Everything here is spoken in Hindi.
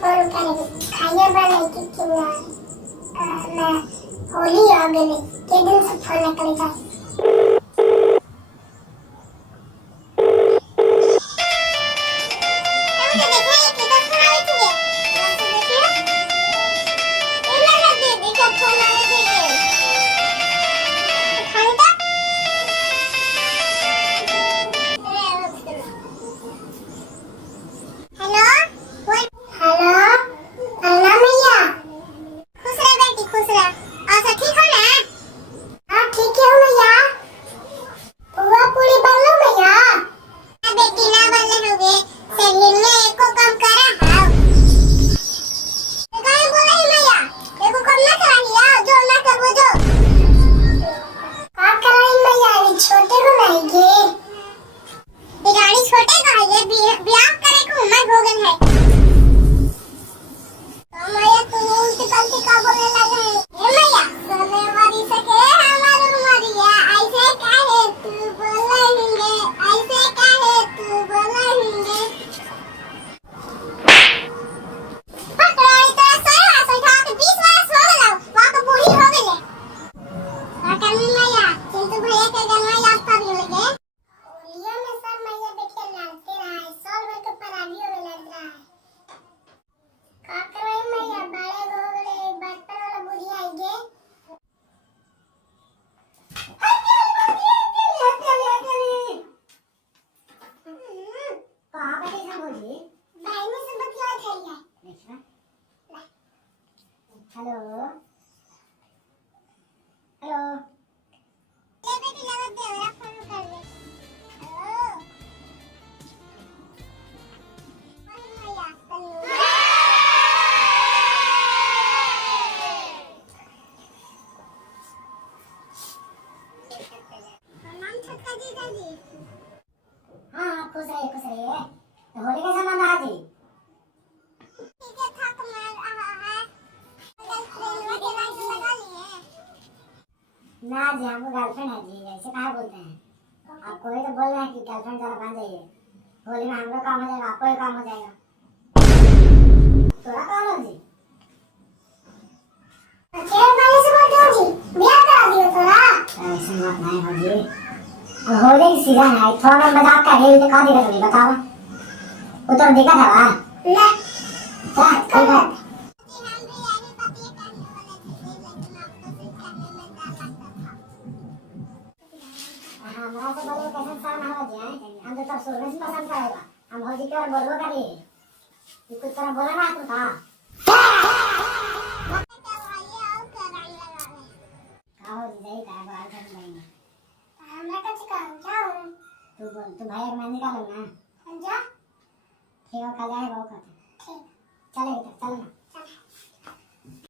फोन करेगी खाइए वाले कि मैं होली आ गई के दिन से फोन करेगा। हेलो हेलो ले बेटी लगा दे मेरा फोन कर ले। हाँ खुश रहिए तो होली का सामान ला दी। ना जी हमको गर्लफ्रेंड है जी, ऐसे कहाँ बोलते हैं आप? कोई तो बोल रहे हैं कि गर्लफ्रेंड जरा बन जाइए, होली में हमको काम हो जाएगा आपको ही काम हो जाएगा। थोड़ा कौन हो जी? ऐसे बात नहीं हो जी, होली की सीजन है, थोड़ा मजाक कर रही है, कहाँ दिक्कत होगी बताओ? वो तो दिक्कत है वहाँ हमरा से बोले कैसे सामान हो जाए, हम तो सब सोने से पसंद करेगा, हम भौजी के और बोलबो करी कि कुछ तरह बोला ना तू था कहो जी नहीं का बाल कर नहीं हमरा का चिकान क्या हो तू बोल तू भाई मैं निकालूं ना जा ठीक है कल आएगा वो कहते